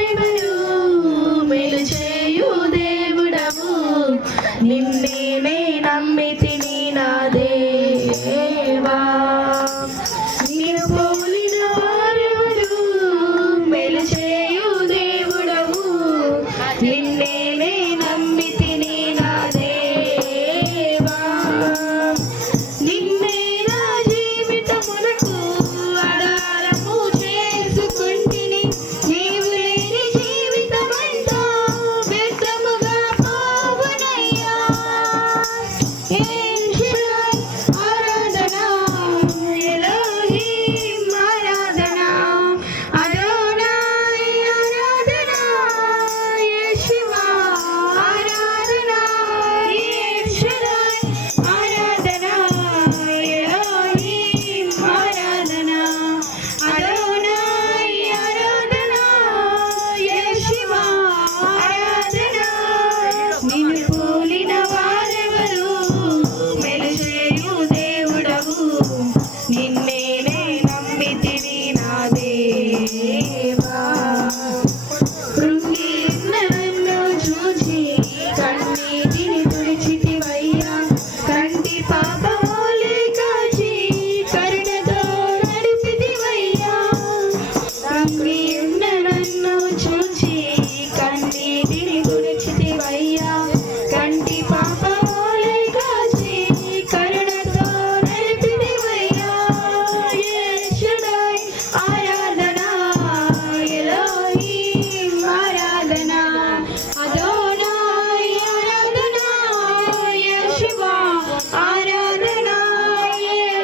నిడయు మెలుచేయు దేవుడవు నిన్నే నమ్మితి నా దేవా. నేను పోలిన వారెవరు మెలుచేయు దేవుడవు నిన్నే Rumi, never know, Juji,